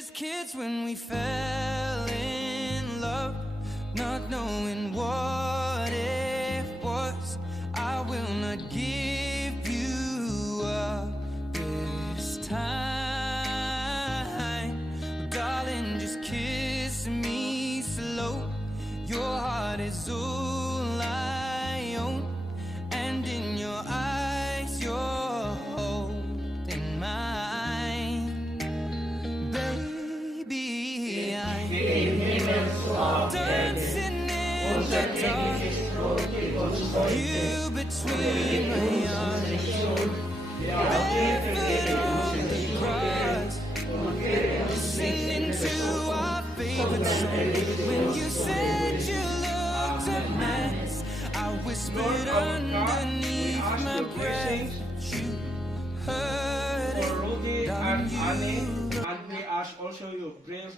just kids when we fell in love, not knowing what it was. I will not give you up this time, darling, just kiss me slow. Your heart is all I own, and in your eyes you're holding mine. Baby, I'm dancing in the dark, you between my arms, barefoot on the grass, listening to our favorite song. When you said you looked a mess, I whispered underneath my breath, you heard it, darling, you. And we ask also your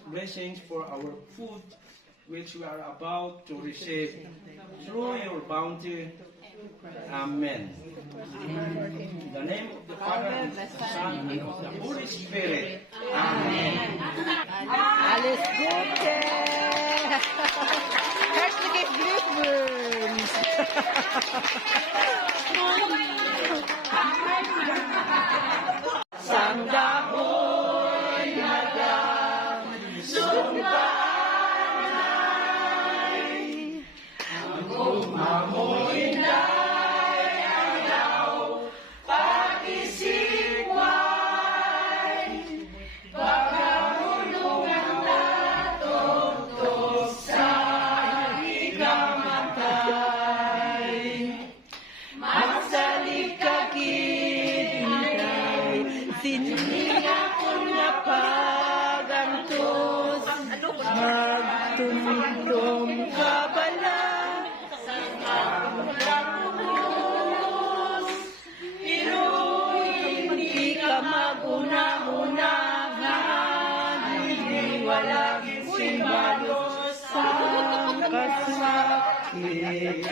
blessings for our food, which we are about to receive through your bounty. Amen. In the name of the Father, and of the Son, and of the Holy Spirit. Amen. Alles Gute! Herzlichen Glückwunsch! Sang dahon nagang sumpanay, ang umamuinday ayaw pag-isikway, pagkahulungan natugtog sa ikamatay. Magsalikagid inay, sininga ko na pagantos, magtumidom ka bala, sa akong kapubos, pero hindi ka maguna-unahan, hindi walang simbalos sa kasakit.